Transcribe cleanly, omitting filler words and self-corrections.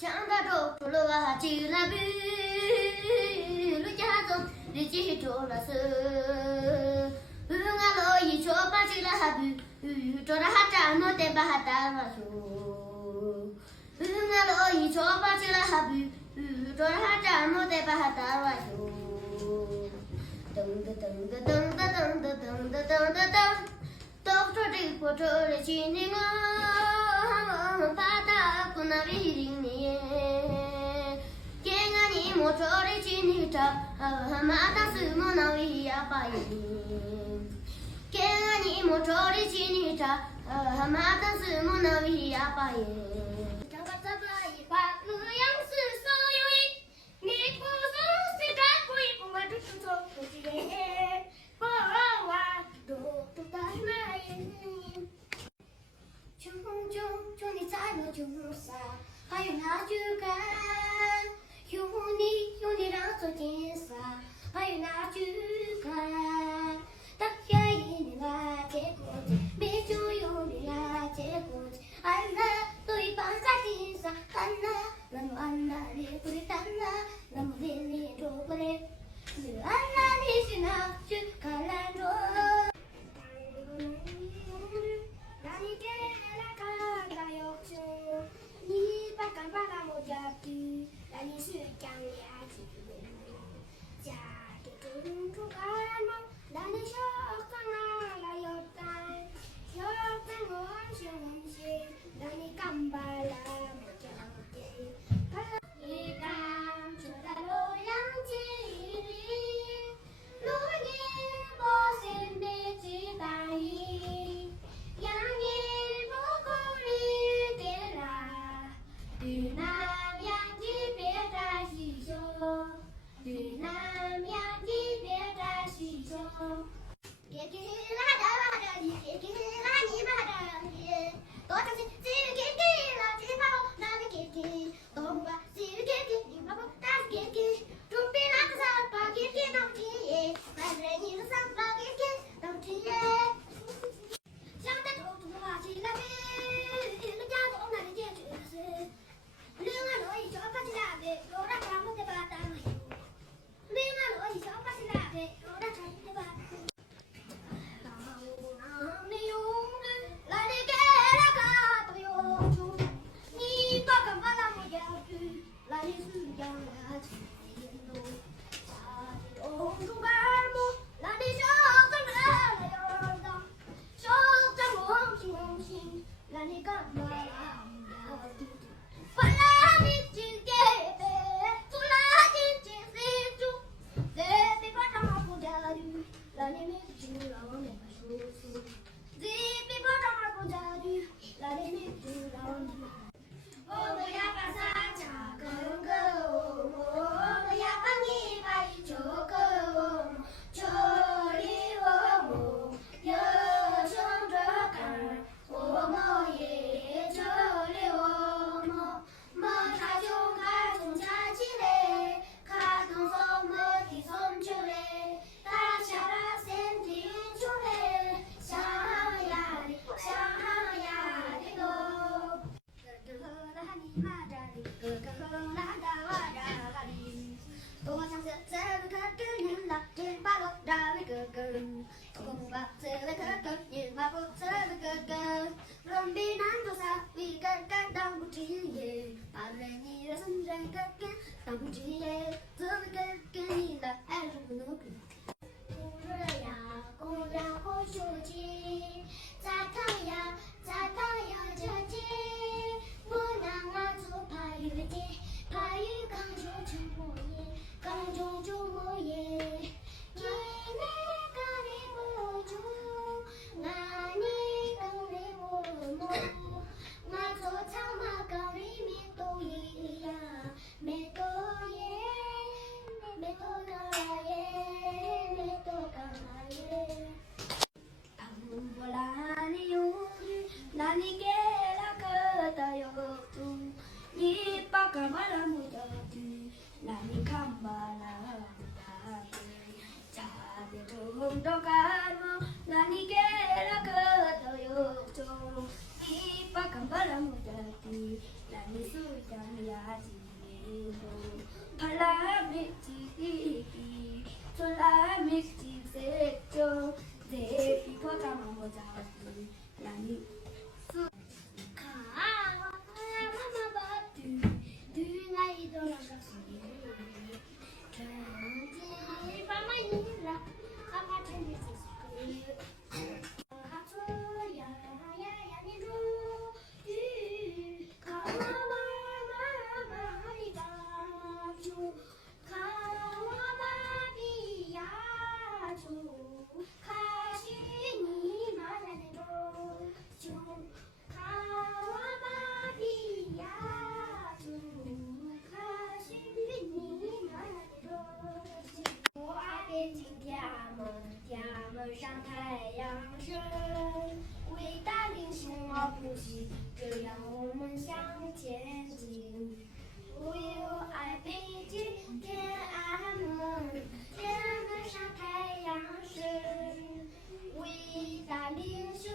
想他走出了啊，进了步，路家中日记做了事，我老一说把进了哈步，做了哈站我得把哈打了说，我老一说把进了哈步，做了哈站我得把哈打了说，噔噔噔噔噔噔噔噔噔噔噔噔，都说这火车的心灵啊，把它不能为零年。我做的今天着，马达是莫能为呀把耶。给俺你莫做的今天着，马达是莫能为呀把耶。这个这个一把各样是所有的，你不说是干不一不嘛就是做不起耶，不啊都在那里。穷你在那穷啥？还有那就干。有你让做点啥？还有那句干，大家一年来结果子，没就有你来结果子，安那对方在地上，安那你不的安那么你做不的，安那你是哪句看来着？那你给来看那有趣，你把干把那么家的。那你是讲牙齿的，家的公主干吗？那你小张啊来要带，小张我想问些，那你干巴啦么讲的？一干出来洛阳街里，罗年我心里只大意，养你不够你的啦，与那。与南阳的别在西中，给啦的你，给啦你吧的你，多长心，给啦，这把我那个给，东吧，给，你把我打给，准备那个三把给到底，反正你的三把给到底。想在头中话起来呗，人家总那里解决是，另外罗一小把起来呗，罗那他们的把单。另外罗一小把起来呗，罗那他们的把。你用的，来你给那个都有出，你把干嘛那么要去，来你是养呀钱路，家里种出干么，来你小张来要当，小张我心，来你干嘛那么要去，本来你今天呗，出来今天谁住，这边把他们不家里，来你没住了我没说说。这边把他们不家里，来你没住了我没。我们要把啥家更更，我们要把你把一就更，就离我们有生着干，我们也就离我们，莫他就开从家起来，开从什么地方去来，大下了身体出来，想呀的咯。你妈家里，哥哥那大娃家里，多想是这个哥哥那天把我打为哥哥，多么把这个哥哥也把不这个哥哥，人比难多少，为哥哥当不起耶，把人你的身上哥哥当不起耶，这个哥哥你的爱是不能比。姑娘呀，姑娘好手机，咋看呀姐姐。我拿俺做排雨的，排雨刚就出木叶，刚就出木叶。你那个你不住，那你跟你不摸，俺做草嘛跟里面都一样，没多耶，没多干耶，没多干耶。当我拉你用雨，那你给。你把干嘛那么要去？那你看吧那么大的，家里种着干嘛？那你给那个都有种，你把干 바람 무다디 라니 수양야지 팔라미티 솔라미티 세죠 제비 포장만 보자디 라니 수 마마 바뚜 두나이 돌아가시 견지 바마이라 아파트니上太阳升，伟大领袖不息，只要我们向前进。我有爱北京天安门，天安门上太阳升，伟大领袖。